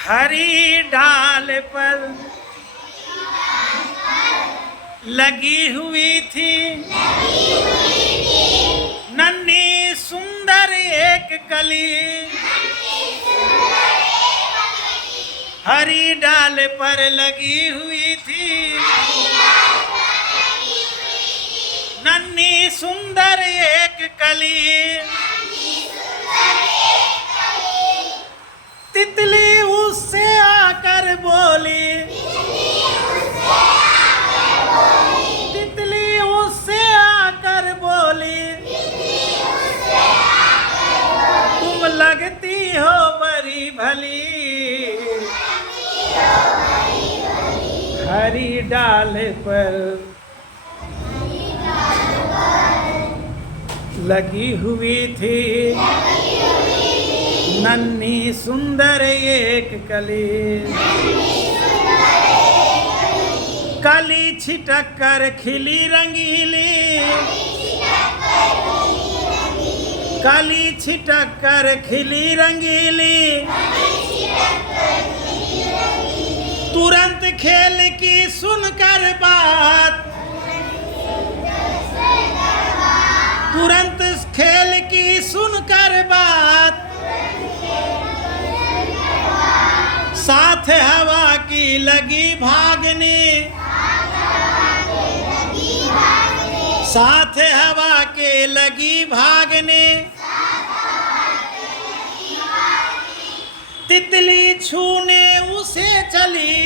हरी डाल पर लगी हुई थी नन्ही सुंदर एक कली। हरी डाल पर लगी हुई थी नन्ही सुंदर एक कली। तितली उससे आकर बोली, तितली उससे आकर बोली, तुम लगती हो बड़ी भली। हरी डाल पर लगी हुई थी नन्ही सुंदर एक कली। कली छिटक कर खिली रंगीली, कली छिटक कर खिली रंगीली। तुरंत खेल की सुनकर बात, तुरंत खेल की सुनकर बात, साथ हवा की लगी भागने, साथ हवा के लगी भागने। तितली छूने उसे चली,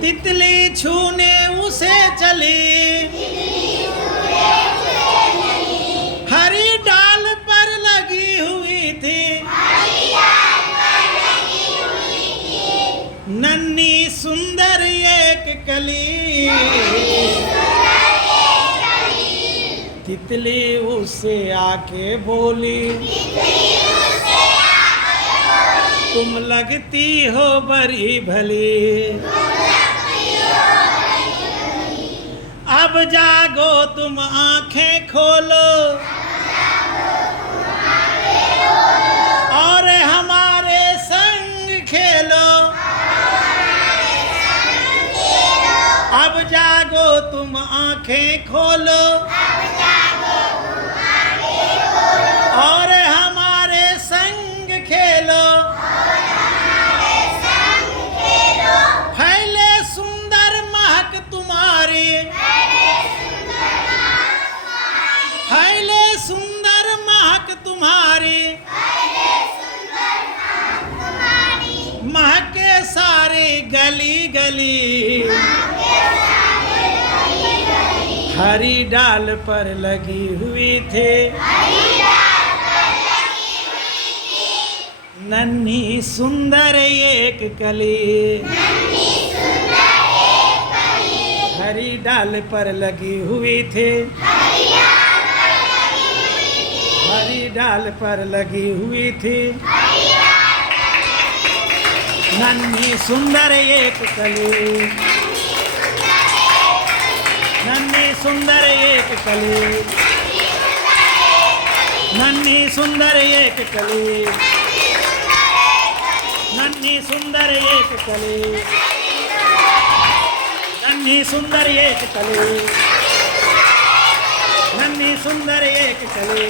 तितली छूने उसे चली। हरी डाल पर लगी हुई थी नन्ही सुंदर एक कली। तितली उससे आके बोली, तुम लगती हो बड़ी भली। अब जागो तुम आंखें खोलो और हमारे संग खेलो। अब जागो तुम आंखें खोलो और हमारे संग खेलो। फैले सुंदर महक तुम्हारी, फैले सुंदर महक तुम्हारी, महके सारे गली गली। हरी डाल पर लगी हुई थे नन्ही सुंदर एक कली। हरी डाल पर लगी हुई थी, हरी डाल पर लगी हुई थी नन्ही सुंदर एक कली, नन्ही सुंदर एक कली, नन्ही सुंदर एक कली, नन्ही सुंदर एक कली, नन्ही सुंदर एक कली, नन्ही सुंदर एक कली,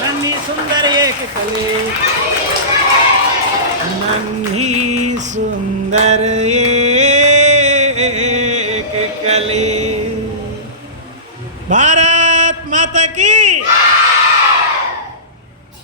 नन्ही सुंदर एक कली, नन्ही सुंदर एक कली। भारत माता की